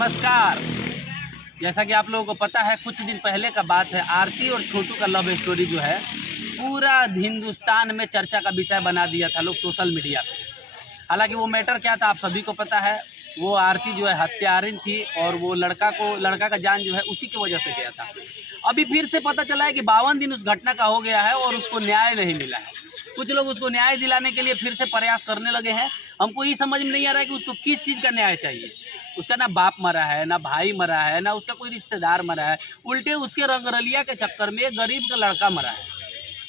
नमस्कार। जैसा कि आप लोगों को पता है, कुछ दिन पहले का बात है, आरती और छोटू का लव स्टोरी जो है पूरा हिंदुस्तान में चर्चा का विषय बना दिया था लोग सोशल मीडिया पे। हालांकि वो मैटर क्या था आप सभी को पता है। वो आरती जो है हत्यारिन थी और वो लड़का का जान जो है उसी की वजह से गया था। अभी फिर से पता चला है कि 52 दिन उस घटना का हो गया है और उसको न्याय नहीं मिला है। कुछ लोग उसको न्याय दिलाने के लिए फिर से प्रयास करने लगे हैं। हमको ये समझ में नहीं आ रहा है कि उसको किस चीज़ का न्याय चाहिए। उसका ना बाप मरा है, ना भाई मरा है, ना उसका कोई रिश्तेदार मरा है, उल्टे उसके रंगरलिया के चक्कर में एक गरीब का लड़का मरा है।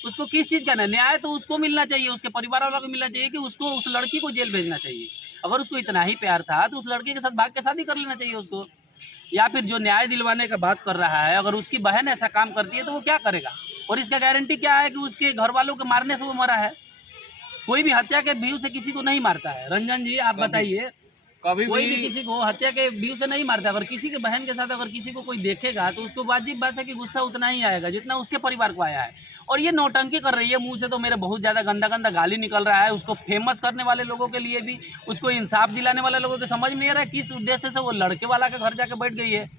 उसको किस चीज़ का न्याय तो उसको मिलना चाहिए, उसके परिवार वालों को मिलना चाहिए कि उसको उस लड़की को जेल भेजना चाहिए। अगर उसको इतना ही प्यार था तो उस लड़के के साथ भाग के शादी कर लेना चाहिए उसको। या फिर जो न्याय दिलवाने का बात कर रहा है, अगर उसकी बहन ऐसा काम करती है तो वो क्या करेगा? और इसका गारंटी क्या है कि उसके घर वालों के मारने से वो मरा है? कोई भी हत्या के व्यू से किसी को नहीं मारता है। रंजन जी आप बताइए, कभी कोई भी किसी को हत्या के व्यू से नहीं मारता। अगर किसी के बहन के साथ अगर किसी को कोई देखेगा तो उसको वाजिब बात है कि गुस्सा उतना ही आएगा जितना उसके परिवार को आया है। और ये नौटंकी कर रही है, मुंह से तो मेरे बहुत ज़्यादा गंदा गंदा गाली निकल रहा है। उसको फेमस करने वाले लोगों के लिए भी, उसको इंसाफ दिलाने वाले लोगों को समझ में नहीं आ रहा है किस उद्देश्य से वो लड़के वाला के घर जाके बैठ गई है।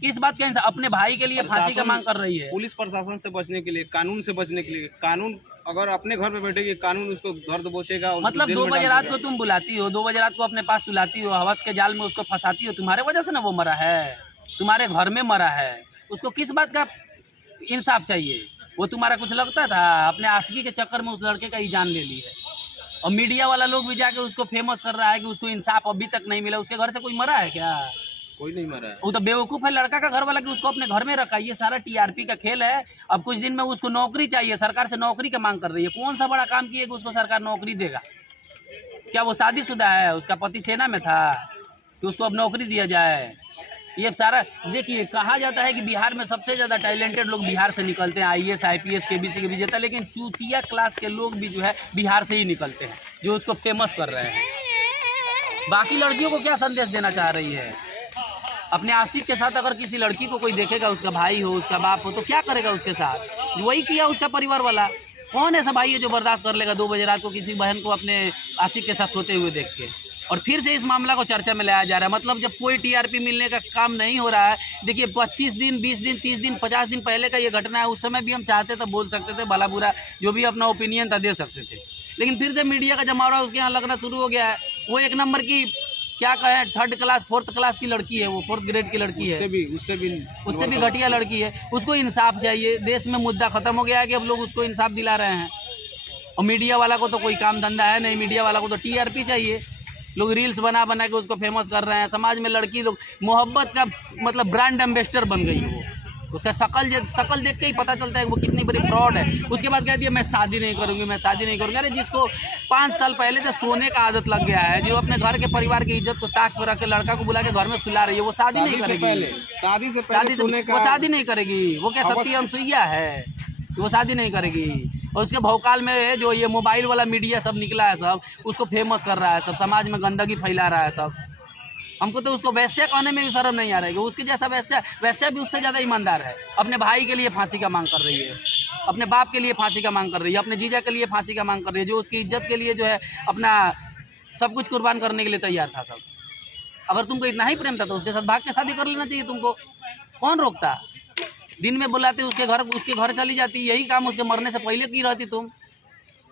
किस बात का इंसाफ? अपने भाई के लिए फांसी का मांग कर रही है। पुलिस प्रशासन से बचने के लिए, कानून से बचने के लिए। कानून अगर अपने घर पे बैठेगी, कानून उसको घर दबोचेगा। मतलब 2 बजे रात को तुम बुलाती हो, 2 बजे रात को अपने पास सुलाती हो, हवस के जाल में उसको फंसाती हो। तुम्हारे वजह से ना वो मरा है, तुम्हारे घर में मरा है। उसको किस बात का इंसाफ चाहिए? वो तुम्हारा कुछ लगता था? अपने आशिकी के चक्कर में उस लड़के का ही जान ले ली है। और मीडिया वाला लोग भी जाके उसको फेमस कर रहा है कि उसको इंसाफ अभी तक नहीं मिला। उसके घर से कोई मरा है क्या? कोई नहीं मरा है। वो तो बेवकूफ़ है लड़का का घर वाला कि उसको अपने घर में रखा। ये सारा टीआरपी का खेल है। अब कुछ दिन में उसको नौकरी चाहिए, सरकार से नौकरी की मांग कर रही है। कौन सा बड़ा काम किया कि उसको सरकार नौकरी देगा? क्या वो शादीशुदा है? उसका पति सेना में था कि उसको अब नौकरी दिया जाए? ये सारा देखिए, कहा जाता है कि बिहार में सबसे ज़्यादा टैलेंटेड लोग बिहार से निकलते हैं, आईएएस आईपीएस केबीसी के विजेता। लेकिन चूतिया क्लास के लोग भी जो है बिहार से ही निकलते हैं जो उसको फेमस कर रहे हैं। बाकी लड़कियों को क्या संदेश देना चाह रही है? अपने आशिक के साथ अगर किसी लड़की को कोई देखेगा, उसका भाई हो, उसका बाप हो, तो क्या करेगा उसके साथ? वही किया उसका परिवार वाला। कौन ऐसा भाई है जो बर्दाश्त कर लेगा 2 बजे रात को किसी बहन को अपने आशिक के साथ सोते हुए देख के? और फिर से इस मामला को चर्चा में लाया जा रहा है। मतलब जब कोई टीआरपी मिलने का काम नहीं हो रहा है। देखिए 25 दिन, 20 दिन, 30 दिन, 50 दिन पहले का ये घटना है। उस समय भी हम चाहते थे बोल सकते थे, भला बुरा जो भी अपना ओपिनियन था दे सकते थे। लेकिन फिर से मीडिया का जमावड़ा उसके यहाँ लगना शुरू हो गया है। वो एक नंबर की क्या कहें, 3rd क्लास 4th क्लास की लड़की है, वो 4th ग्रेड की लड़की है। उससे भी घटिया लड़की है। उसको इंसाफ चाहिए। देश में मुद्दा खत्म हो गया है कि अब लोग उसको इंसाफ दिला रहे हैं। और मीडिया वाला को तो कोई काम धंधा है नहीं, मीडिया वाला को तो टीआरपी चाहिए। लोग रील्स बना बना के उसको फेमस कर रहे हैं। समाज में लड़की लोग मोहब्बत का मतलब ब्रांड एम्बेसडर बन गई है वो। उसका शकल देख के ही पता चलता है कि वो कितनी बड़ी फ्रॉड है। उसके बाद कहती है मैं शादी नहीं करूँगी, मैं शादी नहीं करूँगी। अरे जिसको 5 साल पहले से सोने का आदत लग गया है, जो अपने घर के परिवार की इज्जत को ताक पर रख के लड़का को बुला के घर में सुला रही है, वो शादी नहीं करेगी। शादी से पहले वो शादी नहीं करेगी। वो क्या सती अनुसुईया है? वो शादी नहीं करेगी। और उसके भौकाल में जो ये मोबाइल वाला मीडिया सब निकला है, सब उसको फेमस कर रहा है, सब समाज में गंदगी फैला रहा है सब। हमको तो उसको वैश्या कहने में भी शर्म नहीं आ रहा है कि उसके जैसा वैश्या भी उससे ज़्यादा ईमानदार है। अपने भाई के लिए फांसी का मांग कर रही है, अपने बाप के लिए फांसी का मांग कर रही है, अपने जीजा के लिए फांसी का मांग कर रही है, जो उसकी इज्जत के लिए जो है अपना सब कुछ कुर्बान करने के लिए तैयार था सब। अगर तुमको इतना ही प्रेम था तो उसके साथ भाग के शादी कर लेना चाहिए तुमको। कौन रोकता? दिन में बुलाते उसके घर चली जाती। यही काम उसके मरने से पहले की रहती तुम।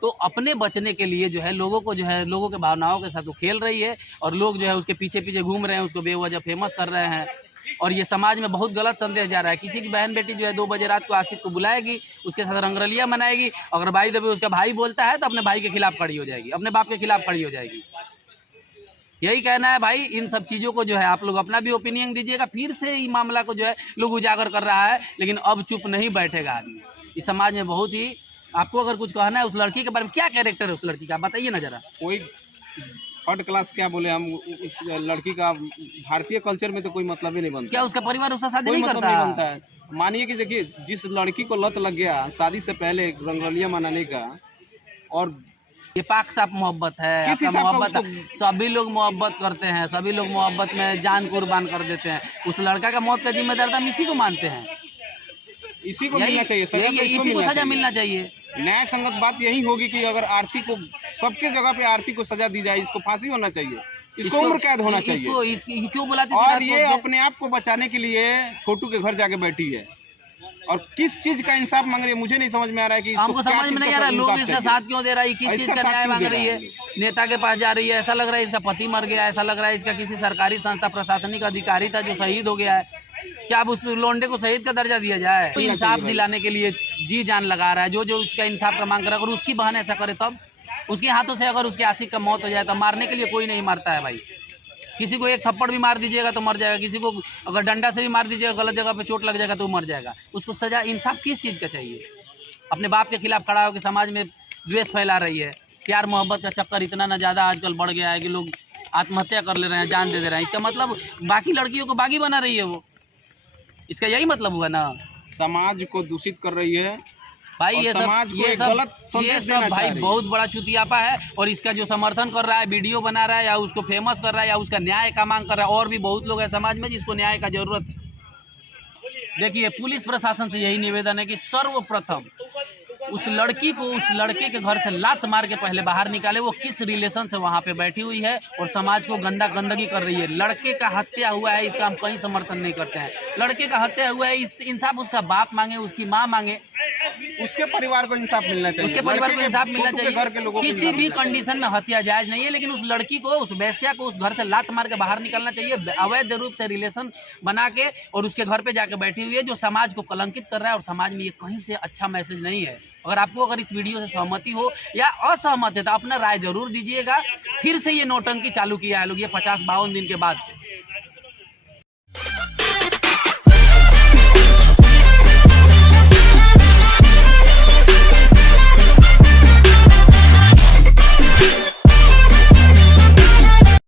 तो अपने बचने के लिए जो है लोगों के भावनाओं के साथ वो खेल रही है। और लोग जो है उसके पीछे पीछे घूम रहे हैं, उसको बेवजह फेमस कर रहे हैं। और ये समाज में बहुत गलत संदेश जा रहा है। किसी की बहन बेटी जो है 2 बजे रात को आशिक को बुलाएगी, उसके साथ रंगरलिया मनाएगी। अगर भाई दबे उसका भाई बोलता है तो अपने भाई के खिलाफ खड़ी हो जाएगी, अपने बाप के खिलाफ खड़ी हो जाएगी। यही कहना है भाई। इन सब चीज़ों को जो है आप लोग अपना भी ओपिनियन दीजिएगा। फिर से ये मामला को जो है लोग उजागर कर रहा है, लेकिन अब चुप नहीं बैठेगा आदमी। इस समाज में बहुत ही, आपको अगर कुछ कहना है उस लड़की के बारे में, क्या कैरेक्टर है उस लड़की का बताइए ना जरा। कोई 3rd क्लास क्या बोले हम, उस लड़की का भारतीय कल्चर में तो कोई मतलब ही नहीं बनता। क्या उसका परिवार उससे शादी कोई नहीं मतलब करता? नहीं बनता है। मानिए कि देखिए, जिस लड़की को लत लग गया शादी से पहले रंगरलिया मनाने का, और ये पाक साफ मोहब्बत है। किस आपका हिसाब का मोहब्बत है। सभी लोग मोहब्बत करते हैं, सभी लोग मोहब्बत में जान कुर्बान कर देते हैं। उस लड़का का मौत का जिम्मेदार हम इसी को मानते हैं। इसी को मिलना चाहिए, इसी को सजा मिलना चाहिए। न्याय संगत बात यही होगी कि अगर आरती को, सबके जगह पे आरती को सजा दी जाए, इसको फांसी होना चाहिए। इसको उम्र कैद होना चाहिए। इसको क्यों बुलाती थी और रात को? ये अपने आप को बचाने के लिए छोटू के घर जाके बैठी है और किस चीज का इंसाफ मांग रही है, मुझे नहीं समझ में आ रहा है कि हमको समझ में नहीं आ रहा है, लोग इसका साथ क्यों दे रहा है, किस चीज का न्याय मांग रही है। नेता के पास जा रही है, ऐसा लग रहा है इसका पति मर गया, ऐसा लग रहा है इसका किसी सरकारी संस्था प्रशासनिक अधिकारी था जो शहीद हो गया है। क्या अब उस लोंडे को शहीद का दर्जा दिया जाए? तो इंसाफ दिलाने के लिए जी जान लगा रहा है, जो उसका इंसाफ का मांग कर रहा है। अगर उसकी बहन ऐसा करे तब उसके हाथों से अगर उसके आशिक का मौत हो जाए तो मारने के लिए कोई नहीं मारता है भाई। किसी को एक थप्पड़ भी मार दीजिएगा तो मर जाएगा, किसी को अगर डंडा से भी मार दीजिएगा, गलत जगह पे चोट लग जाएगा तो मर जाएगा। उसको सजा इंसाफ किस चीज़ का चाहिए? अपने बाप के खिलाफ खड़ा होकर समाज में द्वेष फैला रही है। प्यार मोहब्बत का चक्कर इतना ना ज़्यादा आजकल बढ़ गया है कि लोग आत्महत्या कर ले रहे हैं, जान दे दे रहे हैं। इसका मतलब बाकी लड़कियों को बागी बना रही है वो, इसका यही मतलब हुआ ना। समाज को दूषित कर रही है भाई ये सब भाई है। बहुत बड़ा चुतियापा है। और इसका जो समर्थन कर रहा है, वीडियो बना रहा है या उसको फेमस कर रहा है या उसका न्याय का मांग कर रहा है, और भी बहुत लोग हैं समाज में जिसको न्याय का जरूरत है। देखिए, पुलिस प्रशासन से यही निवेदन है कि सर्वप्रथम उस लड़की को उस लड़के के घर से लात मार के पहले बाहर निकाले। वो किस रिलेशन से वहाँ पे बैठी हुई है और समाज को गंदगी कर रही है। लड़के का हत्या हुआ है, इसका हम कहीं समर्थन नहीं करते हैं। लड़के का हत्या हुआ है, इस इंसाफ उसका बाप मांगे, उसकी माँ मांगे, उसके परिवार को इंसाफ मिलना चाहिए, उसके परिवार को इंसाफ मिलना चाहिए। घर के लोगों किसी भी कंडीशन में हत्या जायज नहीं है, लेकिन उस लड़की को, उस वैश्या को उस घर से लात मार के बाहर निकलना चाहिए। अवैध रूप से रिलेशन बना के और उसके घर पे जाके बैठी हुई है, जो समाज को कलंकित कर रहा है। और समाज में ये कहीं से अच्छा मैसेज नहीं है। अगर इस वीडियो से सहमति हो या असहमत है तो अपना राय जरूर दीजिएगा। फिर से ये नौटंकी चालू किया है लोग, ये 50-52 दिन के बाद से।